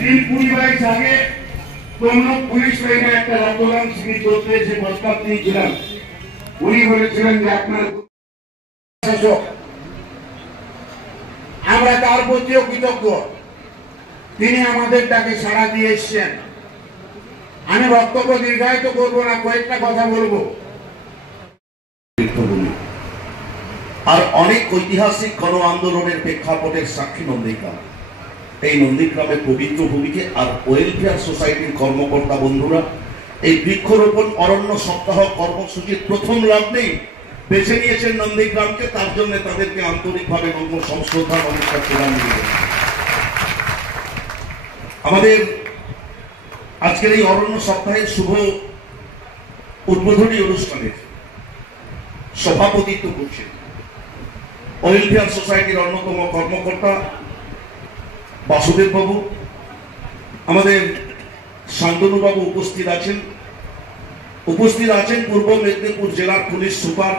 दिन-20 আগে তমলুক পুলিশ লাইনে একটা রক্তদান শিবির করতে এসে প্রস্তাব দিয়েছিলাম। উনি বলেছিলেন যে আপনার শাসক, আমরা তার প্রতিও কৃতজ্ঞ, তিনি আমাদের ডাকে সাড়া দিয়ে এসছেন। আমি বক্তব্য দীর্ঘায়িত করবো না, কয়েকটা কথা বলবো। আর অনেক ঐতিহাসিক গণ আন্দোলনের প্রেক্ষাপটের সাক্ষী নন্দীগ্রাম। এই নন্দীগ্রামের পবিত্র ভূমিকে আর ওয়েলফেয়ার সোসাইটির কর্মকর্তা বন্ধুরা এই বৃক্ষরোপণ অরণ্য সপ্তাহ কর্মসূচির প্রথম লগ্নেই বেছে নিয়েছেন নন্দীগ্রামকে। তার জন্য তাদেরকে আন্তরিকভাবে নগ্ন সংশ্রদ্ধা নমস্কার প্রদান করবেন। আমাদের আজকের এই অরণ্য সপ্তাহের শুভ উদ্বোধনী অনুষ্ঠানের সভাপতিত্ব করছেন ওয়েলফেয়ার সোসাইটির অন্যতম কর্মকর্তা বাসুদেব বাবু। আমাদের শান্তনু বাবু উপস্থিত আছেন পূর্ব মেদিনীপুর জেলার পুলিশ সুপার,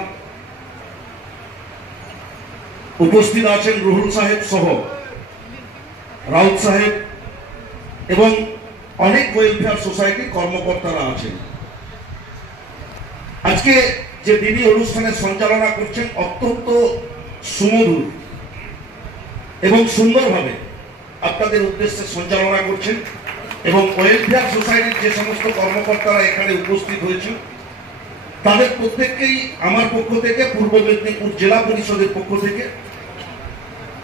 উপস্থিত আছেন রুহুল সাহেব সহ রাউত সাহেব এবং অনেক ওয়েলফেয়ার সোসাইটির কর্মকর্তারা আছেন। আজকে যে দিনী অনুষ্ঠানের সঞ্চালনা করছেন অত্যন্ত সুমধুর এবং সুন্দরভাবে আপনাদের উদ্দেশ্যে সঞ্চালনা করছেন এবং ওয়েলফেয়ার সোসাইটির যে সমস্ত কর্মকর্তারা এখানে উপস্থিত হয়েছেন তাদের প্রত্যেককেই আমার পক্ষ থেকে, পূর্ব মেদিনীপুর জেলা পরিষদের পক্ষ থেকে,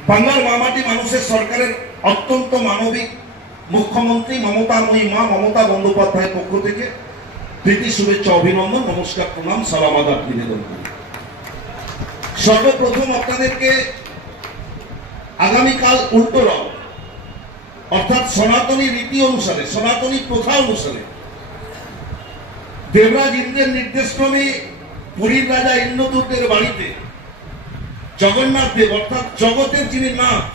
বাংলার মামাটি মানুষের সরকারের অত্যন্ত মানবিক মুখ্যমন্ত্রী মমতাময়ী মা মমতা বন্দ্যোপাধ্যায়ের পক্ষ থেকে প্রীতি শুভেচ্ছা অভিনন্দন নমস্কার প্রণাম সালাম আদাব নিবেদন করি। সর্বপ্রথম আপনাদেরকে আগামীকাল উল্টো রথ অর্থাৎ সনাতনী রীতি অনুসারে, সনাতনী প্রথা অনুসারে দেবরাজ ইন্দ্রের নির্দেশক্রমে পুরীর রাজা ইন্দ্রদূতের বাড়িতে জগন্নাথ দেব অর্থাৎ জগতের যিনি নাথ,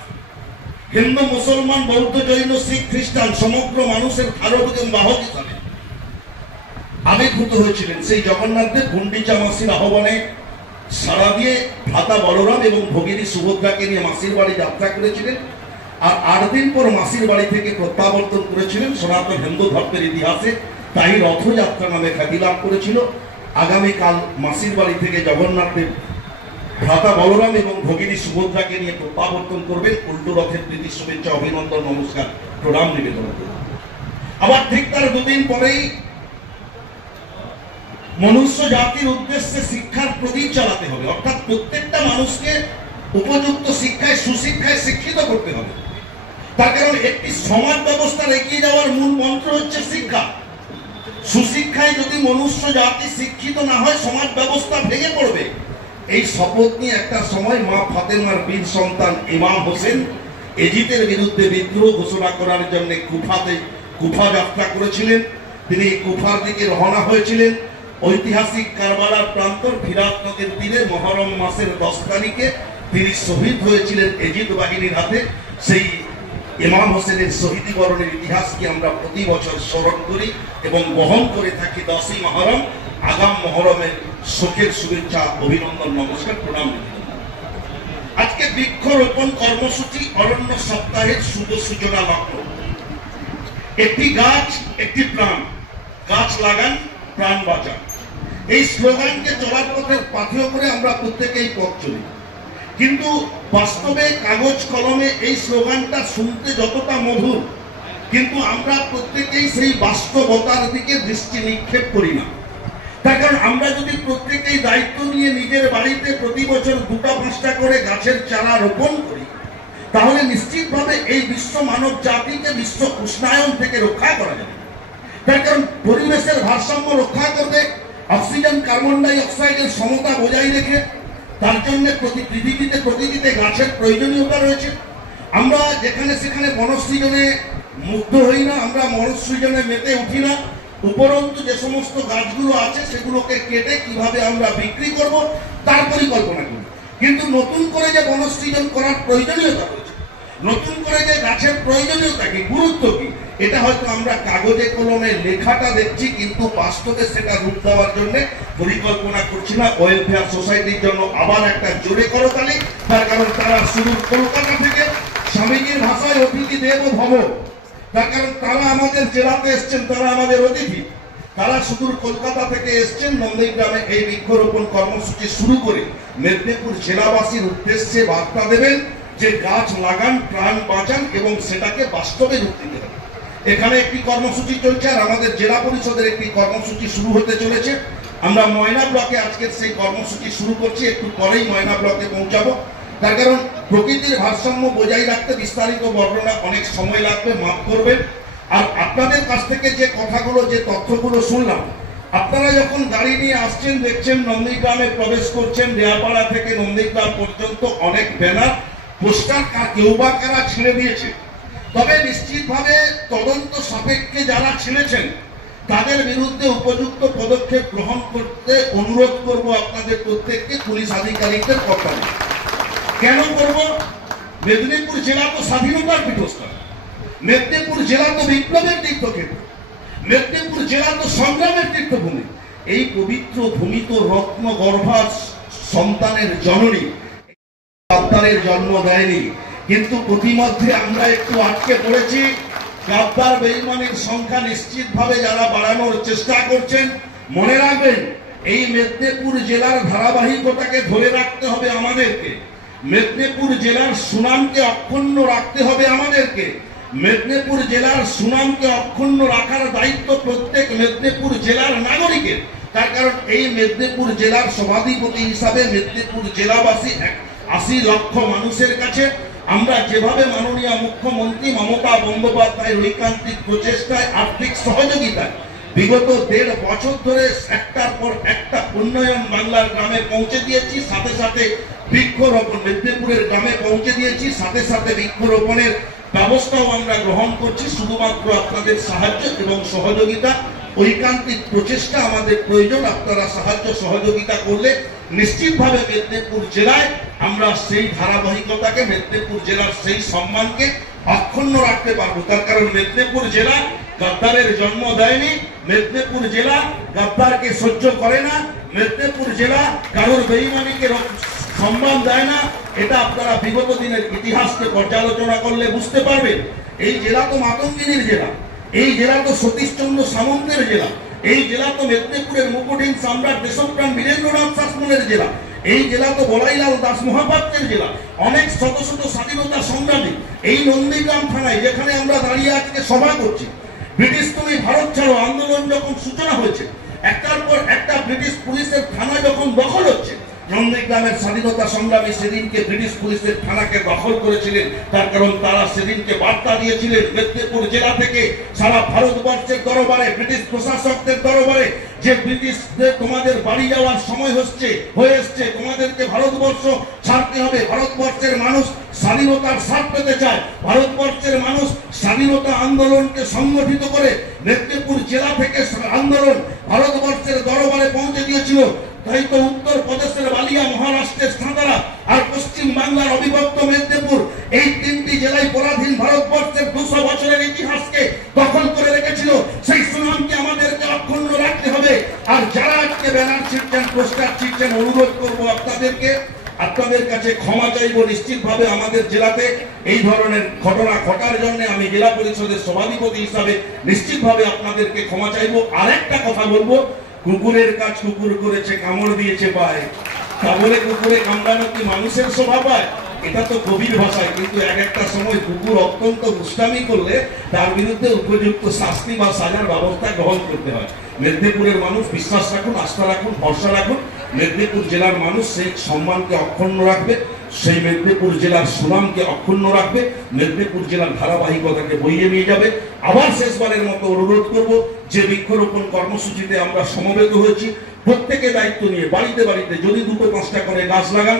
হিন্দু মুসলমান বৌদ্ধ জৈন শিখ খ্রিস্টান সমগ্র মানুষের ধারক এবং বাহক হিসাবে আবির্ভূত হয়েছিলেন। সেই জগন্নাথ দেব গুন্ডিচা মাসির আহ্বানে সাড়া দিয়ে ভ্রাতা বলরাম এবং ভগিনী সুভদ্রাকে নিয়ে মাসির বাড়ি যাত্রা করেছিলেন আর 8 দিন পর মাসির বাড়ি থেকে প্রত্যাবর্তন করেছিলেন। সনাতন হিন্দু ধর্মের ইতিহাসে তাই রথযাত্রা নামে খ্যাতি লাভ করেছিল। আগামীকাল মাসির বাড়ি থেকে জগন্নাথ দেব ভ্রাতা বলরাম এবং ভগিনী সুভদ্রাকে নিয়ে প্রত্যাবর্তন করবেন। উল্টো রথের প্রীতি শুভেচ্ছা অভিনন্দন নমস্কার প্রণাম নিবেদন করবেন। আবার ঠিক তার 2 দিন পরেই মনুষ্য জাতির উদ্দেশ্যে শিক্ষার প্রদীপ চালাতে হবে, অর্থাৎ প্রত্যেকটা মানুষকে উপযুক্ত শিক্ষায় সুশিক্ষায় শিক্ষিত করতে হবে। তার কারণ একটি সমাজ ব্যবস্থার এগিয়ে যাওয়ার মূল মন্ত্র হচ্ছে শিক্ষা। সুশিক্ষায় যদি মনুষ্য জাতি শিক্ষিত না হয় সমাজ ব্যবস্থা ভেঙে পড়বে। এই শপথ নিয়ে একটা সময় মা ফাতেমার বীর সন্তান ইমাম হোসেন এজিদের বিরুদ্ধে বিদ্রোহ ঘোষণা করার জন্য কুফা যাত্রা করেছিলেন। তিনি কুফার দিকে রওনা হয়েছিলেন। ঐতিহাসিক কারবালার প্রান্তর ফিরাত নদীর তীরে মহরম মাসের 10 তারিখে তিনি শহীদ হয়েছিলেন এজিদ বাহিনীর হাতে। সেই ইমাম হোসেনের শহীদি বরণের ইতিহাসকে আমরা প্রতি বছর স্মরণ করি এবং বহন করে থাকি 10ই মহরম। আগাম মহরমের শোকের শুভেচ্ছা অভিনন্দন নমস্কার প্রণাম। আজকে বৃক্ষরোপণ কর্মসূচি অরণ্য সপ্তাহের শুভ সূচনা লগ্ন। একটি গাছ একটি প্রাণ, গাছ লাগান প্রাণ বাঁচান, এই স্লোগানকে চলার পথের পাথেয় করে আমরা প্রত্যেকেই পথ চলি। কিন্তু বাস্তবে কাগজ কলমে এই স্লোগানটা শুনতে যতটা মধুর, কিন্তু আমরা প্রত্যেকেই সেই বাস্তবতার দিকে দৃষ্টি নিক্ষেপ করি না। তার কারণ আমরা যদি প্রত্যেকেই দায়িত্ব নিয়ে নিজের বাড়িতে প্রতি বছর 2টা-5টা করে গাছের চারা রোপণ করি তাহলে নিশ্চিতভাবে এই বিশ্ব মানব জাতিকে বিশ্ব উষ্ণায়ন থেকে রক্ষা করা যাবে। তার কারণ পরিবেশের ভারসাম্য রক্ষা করবে, অক্সিজেন কার্বন ডাই অক্সাইডের সমতা বজায় রেখে, তার জন্য প্রতিটিতে গাছের প্রয়োজনীয়তা রয়েছে। আমরা যেখানে সেখানে বনসৃজনে মুগ্ধ হই না, আমরা বনসৃজনে মেতে উঠি না। উপরন্তু যে সমস্ত গাছগুলো আছে সেগুলোকে কেটে কিভাবে আমরা বিক্রি করব তার পরিকল্পনা করি। কিন্তু নতুন করে যে বনসৃজন করার প্রয়োজনীয়তা রয়েছে, নতুন করে যে গাছের প্রয়োজনীয়তা কি, গুরুত্ব কি, এটা হয়তো আমরা কাগজে কলমে লেখাটা দেখছি, কিন্তু বাস্তবে সেটা রূপ দেওয়ার জন্য পরিকল্পনা করছি না। ওয়েলফেয়ার সোসাইটির জন্য আবার একটা জোরে করতালি। তার কারণ তারা শুধু কলকাতা থেকে স্বামীজির ভাষায় অতিথি দেব ভব, তার কারণ তারা আমাদের জেলাতে এসছেন, তারা আমাদের অতিথি, তারা সুদূর কলকাতা থেকে এসছেন নন্দীগ্রামে এই বৃক্ষরোপণ কর্মসূচি শুরু করে মেদিনীপুর জেলাবাসীর উদ্দেশ্যে বার্তা দেবেন যে গাছ লাগান, প্রাণ বাঁচান এবং সেটাকে বাস্তবে রূপ দিতে হবে। এখানে একটি কর্মসূচি চলছে আর আমাদের জেলা পরিষদের একটি কর্মসূচি শুরু হতে চলেছে। আমরা ময়না ব্লকে আজকের সেই কর্মসূচি শুরু করছি, একটু পরেই ময়না ব্লকে পৌঁছাবো। তার কারণ প্রকৃতির ভারসাম্য বজায় রাখতে বিস্তারিত বর্ণনা অনেক সময় লাগবে, মাফ করবেন। আর আপনাদের কাছ থেকে যে কথাগুলো, যে তথ্যগুলো শুনলাম, আপনারা যখন গাড়ি নিয়ে আসছেন, দেখছেন নন্দীগ্রামে প্রবেশ করছেন, দেয়াপাড়া থেকে নন্দীগ্রাম পর্যন্ত অনেক ব্যানার, পোস্টার কেউ বা কারা ছিঁড়ে দিয়েছে। তবে নিশ্চিতভাবে তদন্ত সাপেক্ষে যারা ছিঁড়েছেন তাদের বিরুদ্ধে উপযুক্ত পদক্ষেপ গ্রহণ করতে অনুরোধ করব আপনাদের প্রত্যেককে, পুলিশ আধিকারিকদের কর্তব্য। কেন করব? মেদিনীপুর জেলা তো স্বাধীনতার পীঠস্থান, মেদিনীপুর জেলা তো বিপ্লবের তীর্থক্ষেত্র, মেদিনীপুর জেলা তো সংগ্রামের তীর্থভূমি। এই পবিত্র ভূমি তো রত্ন গর্ভা সন্তানের জননী, গাদ্দারের জন্ম দেয়নি। কিন্তু প্রতিমধ্যে আমরা একটু আটকে পড়েছি। গাদ্দার বেঈমানের সংখ্যা নিশ্চিতভাবে যারা বাড়ানোর চেষ্টা করছেন, মনে রাখবেন এই মেদিনীপুর জেলার ধারাবাহিকতাকে ধরে রাখতে হবে আমাদেরকে, মেদিনীপুর জেলার সুনামকে অক্ষুণ্ণ রাখতে হবে আমাদেরকে। মেদিনীপুর জেলার সুনামকে অক্ষুণ্ণ রাখার দায়িত্ব প্রত্যেক মেদিনীপুর জেলার নাগরিকের। তার কারণ এই মেদিনীপুর জেলার সভাধিপতি হিসাবে মেদিনীপুর জেলাবাসী ৮০ লক্ষ মানুষের কাছে আমরা যেভাবে মাননীয় মুখ্যমন্ত্রী মমতা বন্দ্যোপাধ্যায়ের ঐকান্তিক প্রচেষ্টায়, আর্থিক সহযোগিতায় বিগত ১.৫ বছর ধরে একটার পর একটা উন্নয়ন বাংলার গ্রামে পৌঁছে দিয়েছি, সাথে সাথে বৃক্ষরোপণ মেদিনীপুরের গ্রামে পৌঁছে দিয়েছি, সাথে সাথে বৃক্ষরোপণের ব্যবস্থাও আমরা গ্রহণ করছি। শুধুমাত্র আপনাদের সাহায্য এবং সহযোগিতা, ঐকান্তিক প্রচেষ্টা আমাদের প্রয়োজন। আপনারা সাহায্য সহযোগিতা করলে নিশ্চিতভাবে মেদিনীপুর জেলায় আমরা সেই ধারাবাহিকতাকে, মেদিনীপুর জেলার সেই সম্মানকে অক্ষুণ্ণ রাখতে পারবো। তার কারণ মেদিনীপুর জেলা গাদ্দারের জন্ম দেয়নি, মেদিনীপুর জেলা গাদ্দারকে সহ্য করে না, মেদিনীপুর জেলা কারোর বেঈমানিকে সম্মান দেয় না। এটা আপনারা বিগত দিনের ইতিহাসকে পর্যালোচনা করলে বুঝতে পারবেন। এই জেলা তো মাতঙ্গিনীর জেলা, এই জেলা তো সতীশচন্দ্র সামন্তের জেলা, এই জেলা তো মেদিনীপুরের মুকুটহীন সম্রাট দেশপ্রাণ বীরেন্দ্রনাথ শাসমলের জেলা, এই জেলা তো বলাইলাল দাস মহাপাত্রের জেলা। অনেক শত শত স্বাধীনতা সংগ্রামী এই নন্দীগ্রাম থানায়, যেখানে আমরা দাঁড়িয়ে আজকে সভা করছি, ব্রিটিশ তুমি ভারত ছাড়ো আন্দোলন যখন সূচনা হয়েছে, একটার পর একটা ব্রিটিশ পুলিশের থানা যখন দখল হচ্ছে, নন্দীগ্রামের স্বাধীনতা সংগ্রামী সেদিনকে ব্রিটিশ পুলিশের থানাকে দখল করেছিলেন। তার কারণ তারা সেদিনকে বার্তা দিয়েছিলেন মেদিনীপুর জেলা থেকে সারা ভারতবর্ষের দরবারে, ব্রিটিশ প্রশাসকদের দরবারে, যে ব্রিটিশদের তোমাদের বাড়ি যাওয়ার সময় হয়ে এসছে, তোমাদেরকে ভারতবর্ষ ছাড়তে হবে। ভারতবর্ষের মানুষ স্বাধীনতার স্বাদ পেতে চায়, ভারতবর্ষের মানুষ স্বাধীনতা আন্দোলনকে সংগঠিত করে মেদিনীপুর জেলা থেকে আন্দোলন ভারতবর্ষের দরবারে পৌঁছে দিয়েছিল। তাই তো উত্তর প্রদেশের বালিয়া, মহারাষ্ট্রের সাঁতারা আর পশ্চিম বাংলার অবিভক্ত মেদিনীপুর, এই ৩টি জেলায় পরাধীন ভারতবর্ষের ২০০ বছরের ইতিহাসকে দখল করে রেখেছিল। সেই সুনামকে আমাদেরকে অক্ষুণ্ণ রাখতে হবে। আর যারা আজকে ব্যানার ছিঁড়ছেন, পোস্টার ছিঁড়ছেন, অনুরোধ করবো আপনাদের কাছে ক্ষমা চাইবো। নিশ্চিতভাবে আমাদের জেলাতে এই ধরনের ঘটনা ঘটার জন্য আমি জেলা পরিষদের সভাধিপতি হিসাবে নিশ্চিতভাবে আপনাদেরকে ক্ষমা চাইবো। আর একটা কথা বলবো, কুকুরের কাজ কুকুর করেছে, কামড় দিয়েছে পায়, তা বলে কুকুরে কামড়ানো কি মানুষের স্বভাব হয়? এটা তো কবির ভাষায়। কিন্তু একটা সময় কুকুর অত্যন্ত দুষ্টামি করলে তার বিরুদ্ধে উপযুক্ত শাস্তি বা সাজার ব্যবস্থা গ্রহণ করতে হয়। মেদিনীপুরের মানুষ বিশ্বাস রাখুন, আস্থা রাখুন, ভরসা রাখুন, মেদিনীপুর জেলার মানুষ সেই সম্মানকে অক্ষুণ্ণ রাখবে, সেই মেদিনীপুর জেলার সুনামকে অক্ষুণ্ণ রাখবে, মেদিনীপুর জেলার ধারাবাহিকতাকে বইয়ে নিয়ে যাবে। আবার শেষবারের মতো অনুরোধ করব, যে বৃক্ষরোপণ কর্মসূচিতে আমরা সমবেত হয়েছি, প্রত্যেকে দায়িত্ব নিয়ে বাড়িতে বাড়িতে যদি ২-৫টা করে গাছ লাগান।